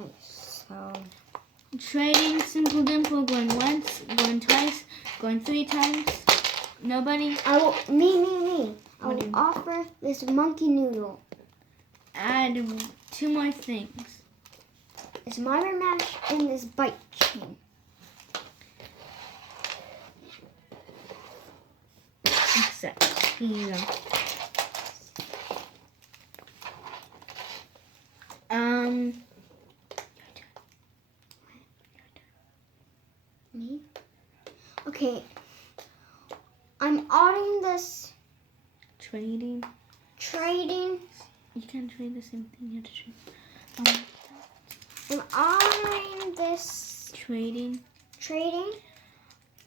Okay, so Trading Simple Dimple, going once, going twice, going 3 times. Nobody? Me. I will offer this monkey noodle. Add 2 more things. This Myra mash and this bite chain. Accept. Here you go. Me? Okay. I'm ordering this. Trading. You can't trade the same thing. You have to trade. I'm ordering this. Trading.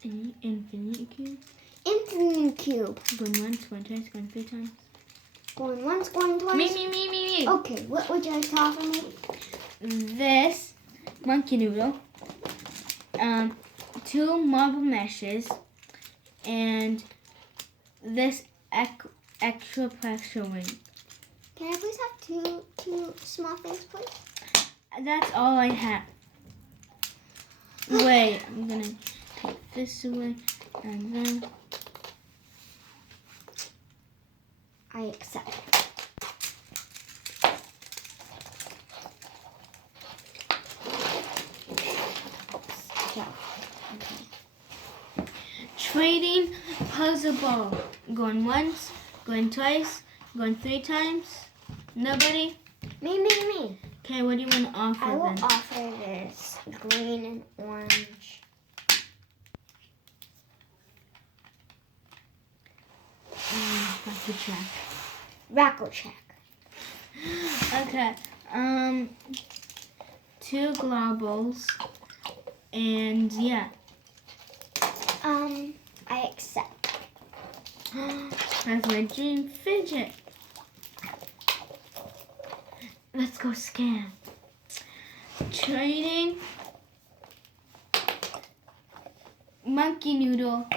Infinity cube. Infinity cube. Going once, going twice, going 3 times. Going once, going twice. Me. Okay, what would you like to offer me? This monkey noodle. 2 marble meshes. And this extra pressure ring. Can I please have two small things, please? That's all I have. Wait, I'm gonna take this away and then I accept. Trading puzzle ball. Going once, going twice, going 3 times. Nobody? Me. Okay, what do you want to offer I will then? offer this green and orange. Rackle check. Okay. 2 globals. And yeah. I accept. That's my dream fidget. Let's go scan. Trading monkey noodle.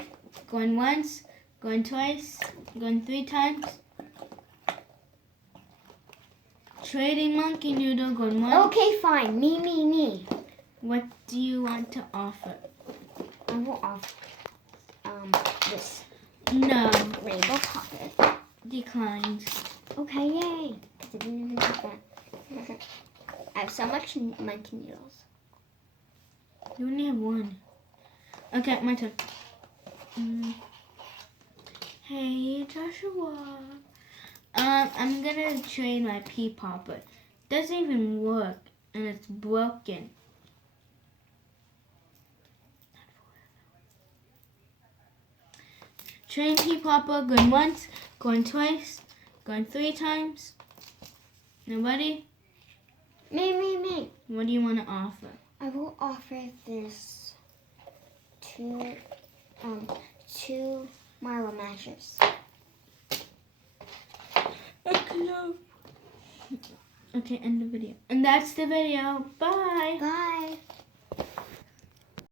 Going once, going twice, going 3 times. Trading monkey noodle, going once. Okay, fine. Me. What do you want to offer? I will offer this No. rainbow poppet. Declined. Okay, yay. Didn't even get that. I have so much monkey noodles. You only have 1. Okay, my turn. Hey, Joshua. I'm gonna trade my pea popper. It doesn't even work, and it's broken. Trade pea popper, going once, going twice, going 3 times. Nobody? Me. What do you want to offer? I will offer this two Marla mashers. Okay, end the video. And that's the video. Bye. Bye.